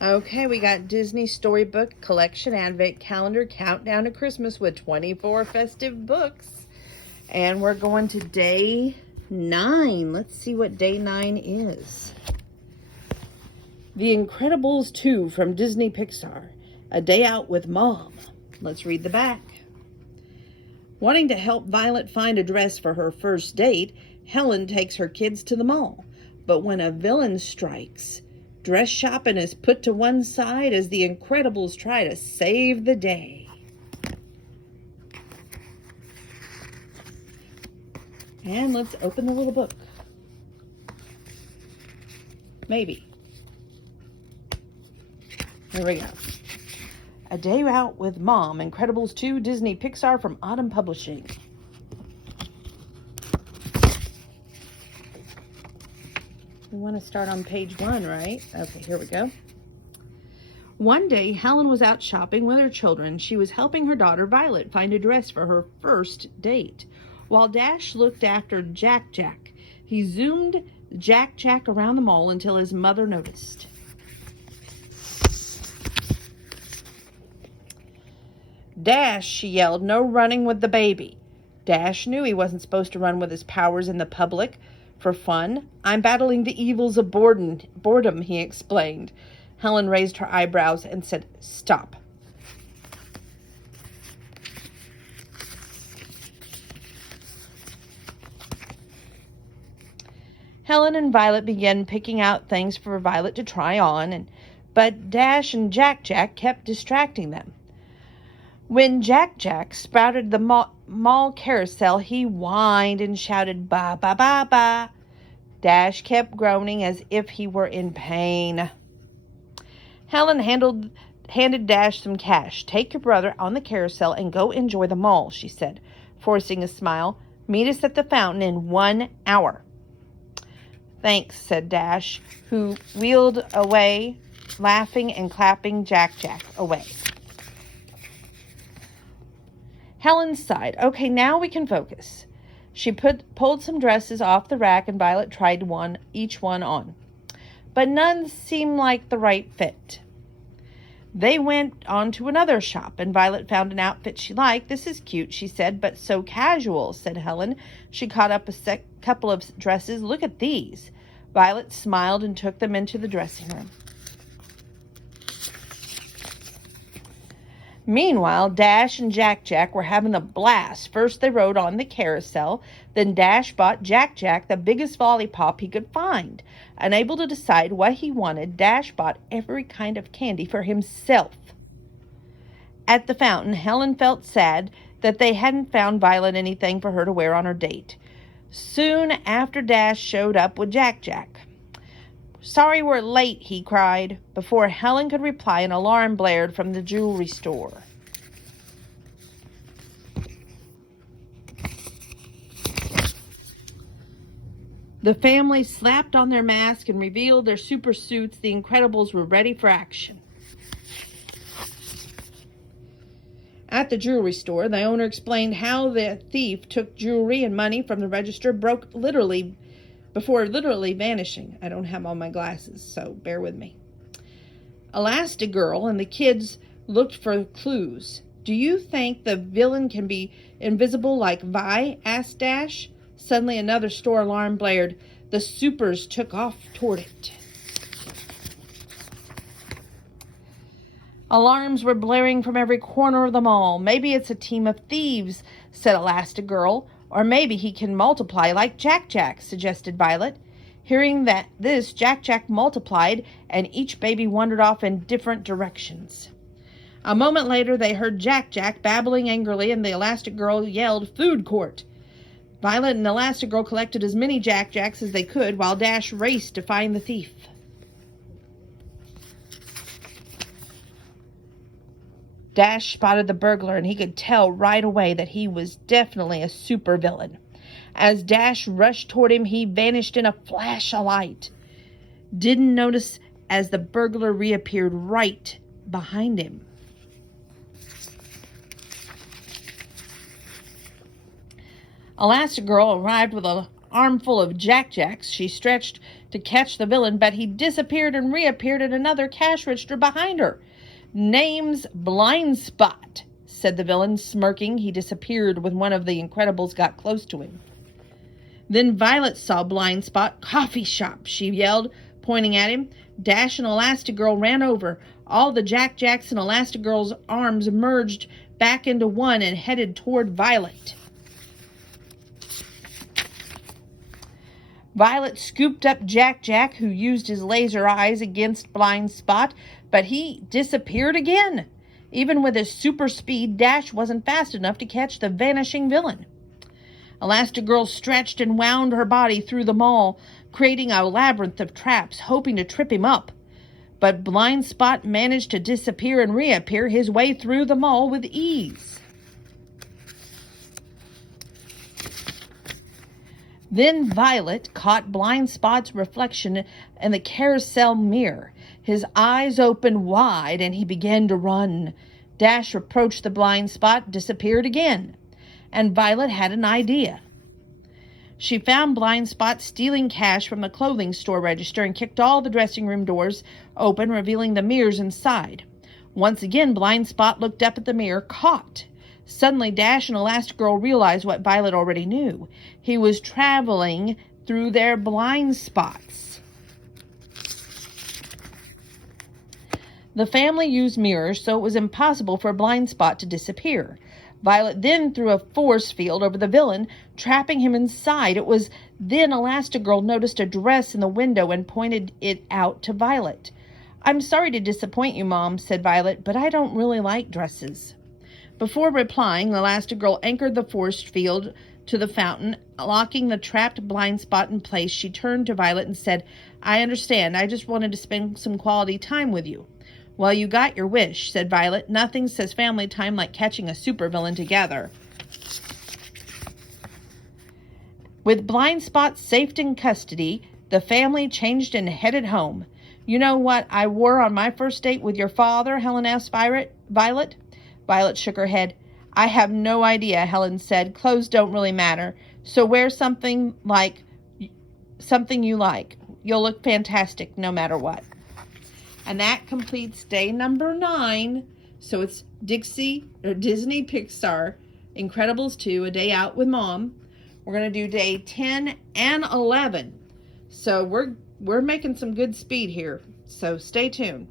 Okay, we got Disney Storybook Collection Advent Calendar Countdown to Christmas with 24 festive books. And we're going to day 9. Let's see what day 9 is. The Incredibles 2 from Disney Pixar. A Day Out with Mom. Let's read the back. Wanting to help Violet find a dress for her first date, Helen takes her kids to the mall. But when a villain strikes, dress shopping is put to one side as the Incredibles try to save the day. And let's open the little book. Maybe. Here we go. A Day Out with Mom, Incredibles 2, Disney Pixar from Autumn Publishing. We want to start on page 1, right? Okay, here we go. One day, Helen was out shopping with her children. She was helping her daughter Violet find a dress for her first date. While Dash looked after Jack Jack, he zoomed Jack Jack around the mall until his mother noticed. Dash, she yelled, no running with the baby. Dash knew he wasn't supposed to run with his powers in the public for fun. I'm battling the evils of boredom, he explained. Helen raised her eyebrows and said, stop. Helen and Violet began picking out things for Violet to try on, but Dash and Jack Jack kept distracting them. When Jack Jack sprouted the mall carousel, he whined and shouted, ba, ba, ba, ba. Dash kept groaning as if he were in pain. Helen handed Dash some cash. Take your brother on the carousel and go enjoy the mall, she said, forcing a smile. Meet us at the fountain in 1 hour. Thanks, said Dash, who wheeled away, laughing and clapping Jack Jack away. Helen sighed. Okay, now we can focus. She pulled some dresses off the rack and Violet tried each one on. But none seemed like the right fit. They went on to another shop and Violet found an outfit she liked. This is cute, she said, but so casual, said Helen. She caught up a couple of dresses. Look at these. Violet smiled and took them into the dressing room. Meanwhile, Dash and Jack Jack were having a blast. First they rode on the carousel, then Dash bought Jack Jack the biggest lollipop he could find. Unable to decide what he wanted, Dash bought every kind of candy for himself. At the fountain, Helen felt sad that they hadn't found Violet anything for her to wear on her date. Soon after, Dash showed up with Jack Jack. Sorry we're late, he cried. Before Helen could reply, an alarm blared from the jewelry store. The family slapped on their masks and revealed their super suits. The Incredibles were ready for action. At the jewelry store, the owner explained how the thief took jewelry and money from the register, before literally vanishing. I don't have all my glasses, so bear with me. Elastigirl and the kids looked for clues. Do you think the villain can be invisible like Vi? Asked Dash. Suddenly another store alarm blared. The supers took off toward it. Alarms were blaring from every corner of the mall. Maybe it's a team of thieves, said Elastigirl. Or maybe he can multiply like Jack Jack, suggested Violet. Hearing this, Jack Jack multiplied, and each baby wandered off in different directions. A moment later, they heard Jack Jack babbling angrily, and the Elastigirl yelled, "Food court!" Violet and Elastigirl collected as many Jack Jacks as they could, while Dash raced to find the thief. Dash spotted the burglar, and he could tell right away that he was definitely a supervillain. As Dash rushed toward him, he vanished in a flash of light. Didn't notice as the burglar reappeared right behind him. Elastigirl arrived with an armful of Jack Jacks. She stretched to catch the villain, but he disappeared and reappeared at another cash register behind her. "Name's Blind Spot," said the villain, smirking. He disappeared when one of the Incredibles got close to him. Then Violet saw Blind Spot. "Coffee shop," she yelled, pointing at him. Dash and Elastigirl ran over. All the Jack Jacks and Elastigirl's arms merged back into one and headed toward Violet. Violet scooped up Jack Jack, who used his laser eyes against Blind Spot, but he disappeared again. Even with his super speed, Dash wasn't fast enough to catch the vanishing villain. Elastigirl stretched and wound her body through the mall, creating a labyrinth of traps, hoping to trip him up. But Blind Spot managed to disappear and reappear his way through the mall with ease. Then Violet caught Blind Spot's reflection in the carousel mirror. His eyes opened wide and he began to run. Dash approached the Blind Spot, disappeared again. And Violet had an idea. She found Blind Spot stealing cash from the clothing store register and kicked all the dressing room doors open, revealing the mirrors inside. Once again, Blind Spot looked up at the mirror, caught. Suddenly, Dash and Elastigirl realized what Violet already knew. He was traveling through their blind spots. The family used mirrors, so it was impossible for Blind Spot to disappear. Violet then threw a force field over the villain, trapping him inside. It was then Elastigirl noticed a dress in the window and pointed it out to Violet. "I'm sorry to disappoint you, Mom," said Violet, "but I don't really like dresses." Before replying, Elastigirl anchored the force field to the fountain, locking the trapped Blind Spot in place. She turned to Violet and said, "I understand. I just wanted to spend some quality time with you." "Well, you got your wish," said Violet. "Nothing says family time like catching a supervillain together." With Blind Spot safe in custody, the family changed and headed home. "You know what I wore on my first date with your father?" Helen asked Violet. Violet shook her head. "I have no idea," Helen said. "Clothes don't really matter. So wear something you like. You'll look fantastic no matter what." And that completes day number 9. So it's Disney Pixar Incredibles 2, A Day Out with Mom. We're going to do day 10 and 11. So we're making some good speed here. So stay tuned.